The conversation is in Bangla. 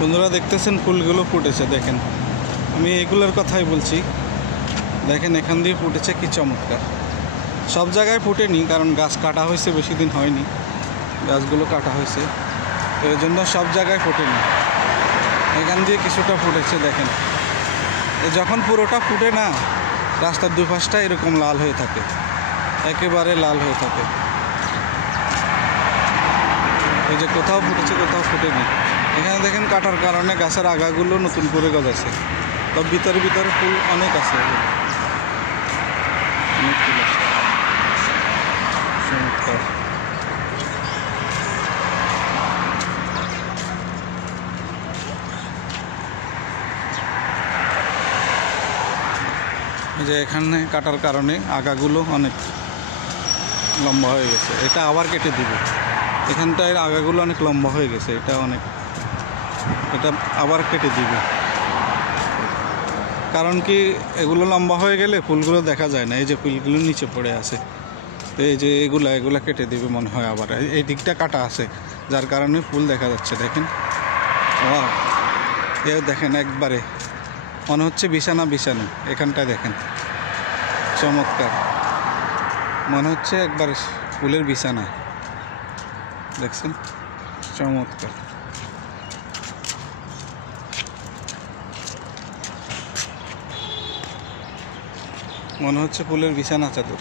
বন্ধুরা দেখতেছেন ফুলগুলো ফুটেছে, দেখেন আমি এগুলোর কথাই বলছি। দেখেন এখান দিয়ে ফুটেছে, কি চমৎকার। সব জায়গায় ফুটেনি, কারণ গাছ কাটা হয়েছে, বেশি দিন হয়নি, গাছগুলো কাটা হয়েছে, তো এই জন্য সব জায়গায় ফুটেনি। এখান দিয়ে কিছুটা ফুটেছে, দেখেন। যখন পুরোটা ফুটে না, রাস্তার দুপাশটা এরকম লাল হয়ে থাকে, একেবারে লাল হয়ে থাকে। এই যে কোথাও ফুটেছে, কোথাও ফুটেনি। এখানে দেখেন কাটার কারণে গাছের আগাগুলো নতুন করে গজাচ্ছে, তবে ভিতরে ভিতরে ফুল অনেক আছে, অনেক ফুল আছে, চমৎকার। যে এখানে কাটার কারণে আগাগুলো অনেক লম্বা হয়ে গেছে, এটা আবার কেটে দিবে। এখানটায় আগাগুলো অনেক লম্বা হয়ে গেছে, এটা আবার কেটে দিবে। কারণ কি, এগুলো লম্বা হয়ে গেলে ফুলগুলো দেখা যায় না। এই যে ফুলগুলো নিচে পড়ে আছে, তো এই যে এগুলা কেটে দিবে মনে হয় আবার। এই দিকটা কাটা আছে, যার কারণে ফুল দেখা যাচ্ছে। দেখেন, দেখেন একবারে মনে হচ্ছে বিছানা বিছানো। এখানটায় দেখেন, চমৎকার, মনে হচ্ছে একবার ফুলের বিছানা। দেখছেন, চমৎকার। মনে হচ্ছে ফুলের বিছানা চাদর।